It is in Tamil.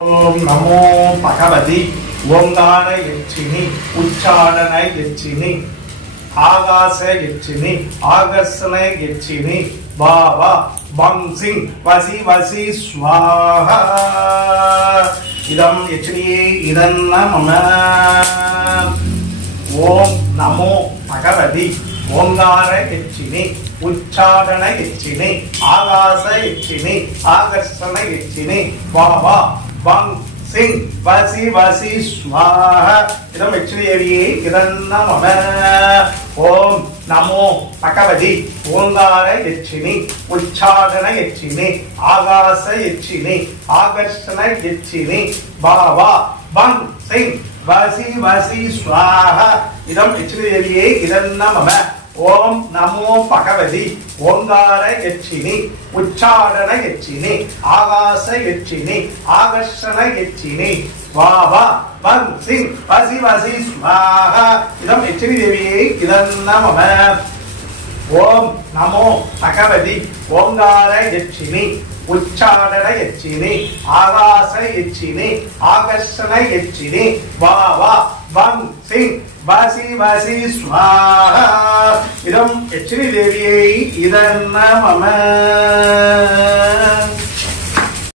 ஓம் நமோ பகவதி ஓங்கார எச்சினி உச்சாடன எச்சினி ஆகாச எச்சினி ஆகர்ஷண எச்சினி பாபா பங்சிங் வசி வசி ஸ்வாஹா இதம் எச்சினியே இதன்ன மம ஓம் நமோ பகவதி ஓங்கார எச்சினி உச்சாடன எச்சினி ஆகாச எச்சினி ஆகர்ஷண எச்சினி பாபா பங் சிங் வசி வசி ஸ்வாஹ இதம் எச்சினியே இதன்ன மம ஓம் நமோ பகவதி ஓங்கார எச்சினி உச்சாடன எச்சினி ஆகாச எச்சினி ஆகர்ஷண எச்சினி பாபா பங் சிங் வசி வசி ஸ்வாஹ இதம் எச்சினியே இதன்ன மம ஓம் நமோ பகவதி ஓங்கார எச்சினி உச்சாடன எச்சினி ஆகாச எச்சினி ஆகர்ஷண எச்சினி வாவா வன் சிங் வசி வசி ஸ்வாஹா இதம் எச்சினி தேவியே இதன்ன மம ஓம் நமோ பகவதி ஓங்கார எச்சினி உச்சாடன எச்சினி ஆகாச எச்சினி ஆகர்ஷண எச்சினி வாவா வன் சிங் வசி வசி ஸ்வாஹா இதம் எச்சினி தேவியை இதன்ன மம